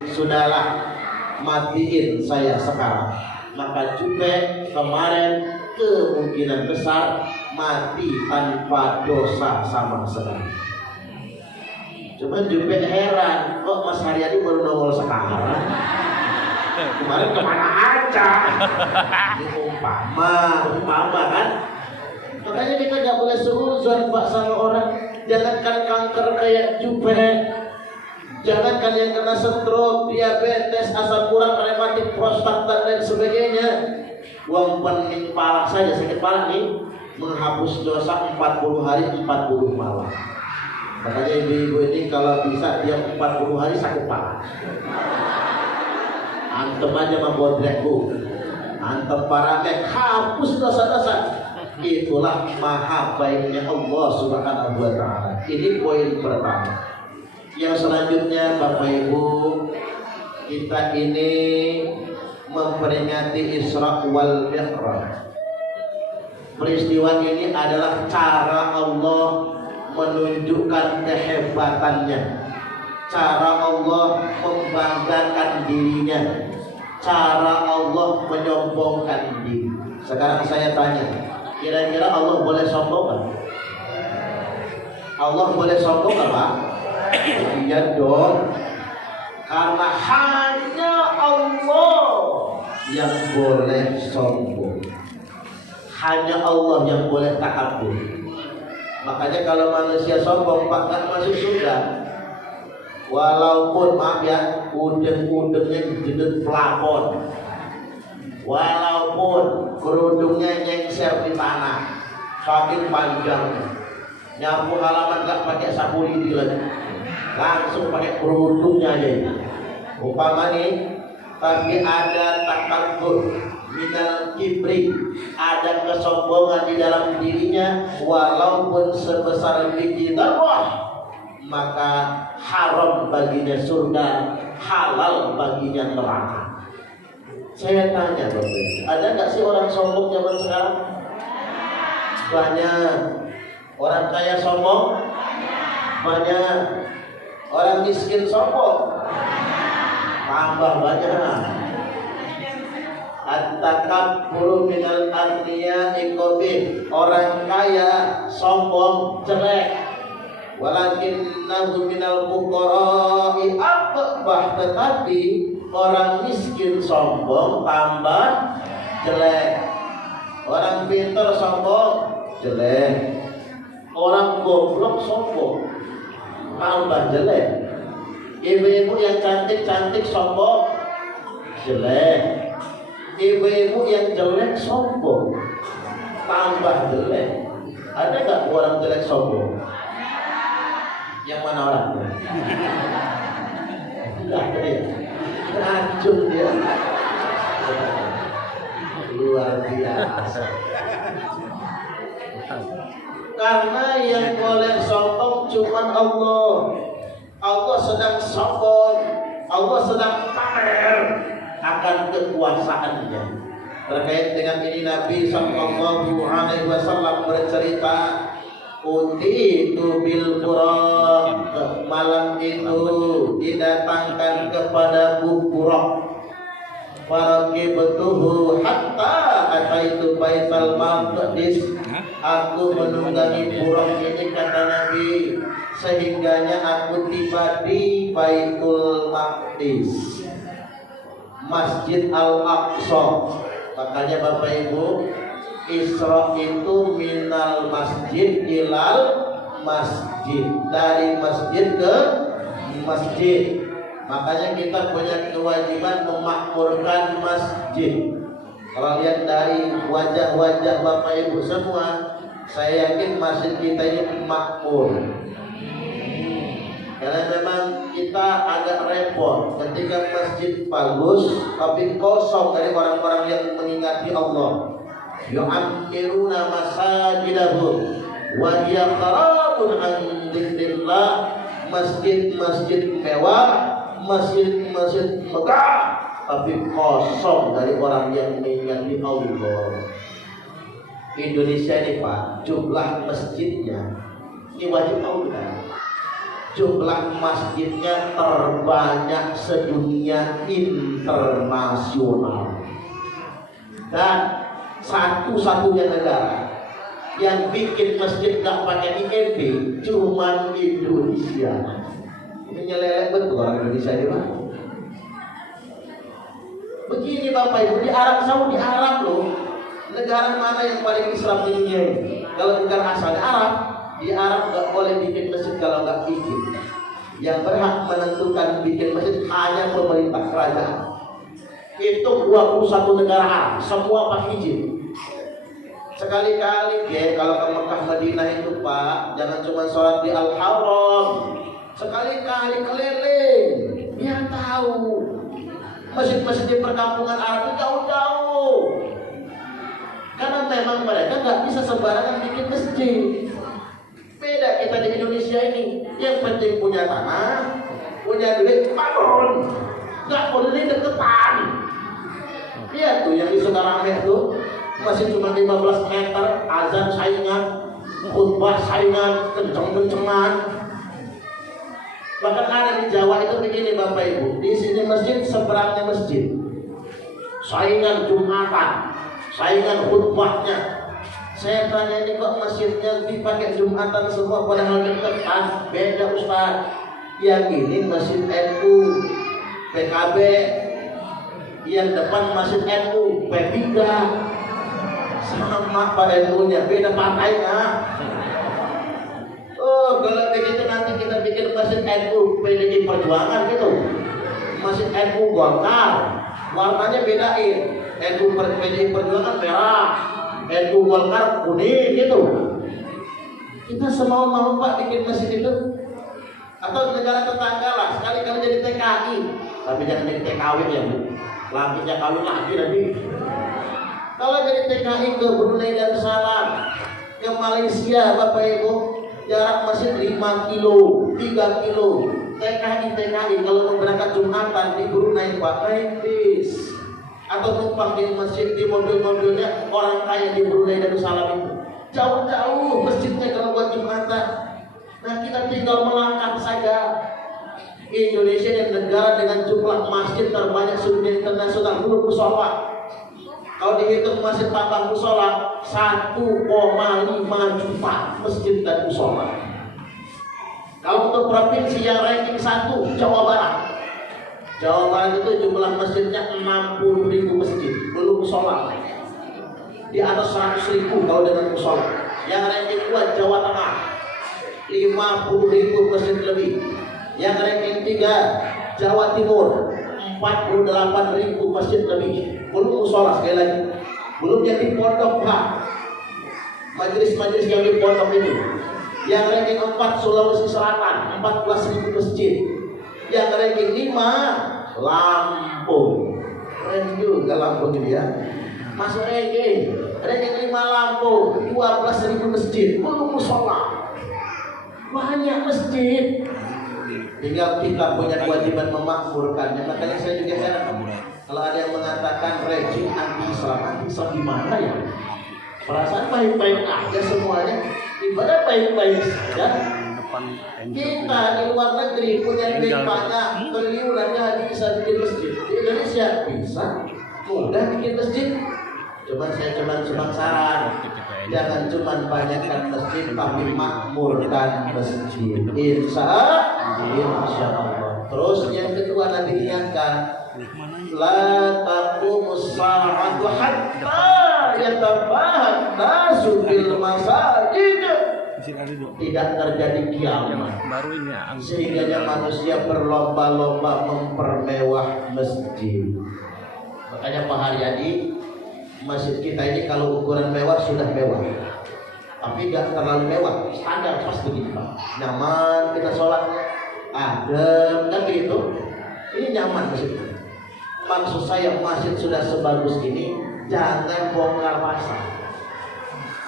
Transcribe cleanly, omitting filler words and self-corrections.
Sudahlah, matiin saya sekarang. Maka juga kemarin kemungkinan besar mati tanpa dosa sama sekali. Cuma juga heran, kok Mas Haryadi baru nongol sekarang? Kemarin kemana aja? Umpama kan? Makanya kita nggak boleh seuzon Pak sama orang. Jangankan kanker kayak Jupe, jangankan yang kena stroke, diabetes, asam urat, rematik, prostat dan lain sebagainya. Uang pening pala saja sakit pala nih menghapus dosa 40 hari 40 malam. Makanya ibu-ibu ini kalau bisa dia 40 hari sakit pala. Antem aja sama bodrekku, antem paramek, hapus dosa-dosa. Itulah maha baiknya Allah Subhanahu wa ta'ala. Ini poin pertama. Yang selanjutnya Bapak Ibu, kita ini memperingati Isra wal Mi'raj. Peristiwa ini adalah cara Allah menunjukkan kehebatannya, cara Allah membanggakan dirinya, cara Allah menyombongkan diri. Sekarang saya tanya, kira-kira Allah boleh sombong kan? Allah boleh sombong kan Pak? Iya dong. Karena hanya Allah yang boleh sombong, hanya Allah yang boleh takabur. Makanya kalau manusia sombong Pak kan masuk surga. Walaupun maaf ya, udeng-udengnya jedut plafon, walaupun kerudungnya nyengser di tanah, saking panjangnya, nyapu halaman gak pakai sapu lidi lagi, langsung pakai kerudungnya aja. Umpama nih, tapi ada takabur, minal kibri, ada kesombongan di dalam dirinya, walaupun sebesar biji darah, maka haram baginya surga, halal baginya neraka. Saya tanya Bapak, ada nggak sih orang sombong zaman sekarang? Banyak. Orang kaya sombong? Banyak. Orang miskin sombong? Tambah banyak. At-takabburu minal aghniya iqabih. Orang kaya sombong jelek. Walakinnahu minal fuqara'i aqbah. Tetapi orang miskin sombong tambah jelek. Orang pintar sombong jelek. Orang goblok sombong tambah jelek. Ibu-ibu yang cantik-cantik sombong jelek. Ibu-ibu yang jelek sombong tambah jelek. Ada gak orang jelek sombong? Yang mana orangnya? Enggak ada ya? Racun dia. Luar biasa. Karena yang boleh sombong cuma Allah. Allah sedang sombong, Allah sedang pamer akan kekuasaannya. Terkait dengan ini Nabi Sallallahu Alaihi Wasallam bercerita, utitu bil Buraq, malam itu didatangkan kepada Buraq. Faraqibtuhu hatta ataitu Baitul Maqdis. Aku menunggangi Buraq ini kata Nabi sehingganya aku tiba di Baitul Maqdis, Masjid Al-Aqsa. Makanya Bapak Ibu, Isra itu minal masjid ilal masjid, dari masjid ke masjid. Makanya kita punya kewajiban memakmurkan masjid. Kalau lihat dari wajah-wajah Bapak Ibu semua, saya yakin masjid kita ini makmur. Karena memang kita agak repot ketika masjid bagus tapi kosong dari orang-orang yang mengingati Allah. Yu'ammiruna masajidahum wa hiya kharabun an dzikrillah. Masjid-masjid mewah, masjid-masjid megah, tapi kosong dari orang yang mengingati Allah. Indonesia ini Pak, jumlah masjidnya ini wajib tahu kan? jumlah masjidnya terbanyak sedunia internasional, dan satu-satunya negara yang bikin masjid gak pakai IMB cuman Indonesia. Ini nyelelek betul orang Indonesia ini, Pak. Begini Bapak Ibu, di Arab Saudi, Arab loh, negara mana yang paling Islam di dunia ini? Kalau bukan asalnya Arab, di Arab gak boleh bikin masjid kalau gak izin. Yang berhak menentukan bikin masjid hanya pemerintah kerajaan. Itu 21 negara Arab, semua pakai izin. Sekali-kali ya kalau ke Mekah Madinah itu Pak, jangan cuma sholat di Al-Haram, sekali-kali keliling biar tahu masjid-masjid di perkampungan Arab itu jauh-jauh, karena memang mereka nggak bisa sembarangan bikin masjid. Beda kita di Indonesia ini, yang penting punya tanah, punya duit, bangun, nggak boleh deketan. Lihat tuh yang di Sukarameh tuh masih cuma 15 meter, azan saingan, khutbah saingan, kenceng-kencengan. Bahkan ada di Jawa itu begini Bapak Ibu, di sini masjid, seberangnya masjid, saingan Jumatan, saingan khutbahnya. Saya tanya ini kok masjidnya dipakai Jumatan semua, padahal dekat. Beda Ustaz, yang ini masjid NU PKB, yang depan masjid NU P3. Sama pada NU-nya, beda partainya. Oh, kalau begitu nanti kita bikin masjid NU PDI Perjuangan gitu, masjid NU Golkar, warnanya bedain. NU PDI Perjuangan merah, NU Golkar kuning gitu. Kita semau-mau Pak bikin masjid itu. Atau negara tetangga lah, sekali-kali jadi TKI, tapi jangan jadi TKW ya Bu. Lakinya kawin lagi nanti. Kalau jadi TKI ke Brunei Darussalam, ke Malaysia Bapak Ibu, jarak masjid 5 kilo, 3 kilo. TKI kalau mau berangkat Jumatan di Brunei Pak, naik bis atau numpang di masjid, di mobil-mobilnya orang kaya di Brunei Darussalam itu. Jauh-jauh masjidnya kalau buat Jumatan. Nah kita tinggal melangkah saja. Indonesia yang negara dengan jumlah masjid terbanyak sedunia internasional, belum musola. Kalau dihitung masjid tambah musola 1,5 juta masjid dan musola. Kalau untuk provinsi yang ranking 1 Jawa Barat. Jawa Barat itu jumlah masjidnya 60.000 masjid, belum musola. Di atas 100.000 kalau dengan musola. Yang ranking 2 Jawa Tengah 50.000 masjid lebih. Yang ranking 3 Jawa Timur 48.000 masjid lebih, belum musola sekali lagi, belum jadi pondok Pak, majelis-majelis yang di pondok itu. Yang ranking 4 Sulawesi Selatan 14.000 masjid. Yang ranking 5 Lampung, keren juga Lampung ini ya, masuk ranking 5 Lampung 12.000 masjid, belum musola, banyak masjid. Tinggal kita punya kewajiban memakmurkannya. Makanya saya juga heran kalau ada yang mengatakan rejim anti-Islam di mana ya? Perasaan baik-baik aja semuanya, ibadah baik-baik saja. Kita di luar negeri punya duit banyak, triliunannya bisa bikin masjid. Di Indonesia bisa, mudah bikin masjid. Cuma saran, jangan cuma banyakkan masjid, tapi makmurkan masjid. Insya Allah. Terus yang kedua Nabi ingatkan, la taqumus sa'atu hatta yatabahan nasu fil masajid. Tidak terjadi kiamat sehingga manusia berlomba-lomba mempermewah masjid. Makanya Pak Haryadi, masjid kita ini kalau ukuran mewah sudah mewah, tapi tidak terlalu mewah, standar pas begitu Pak. Nyaman kita sholatnya, adem kan begitu. Ini nyaman masjid. Maksud saya masjid sudah sebagus ini, jangan bongkar pasang.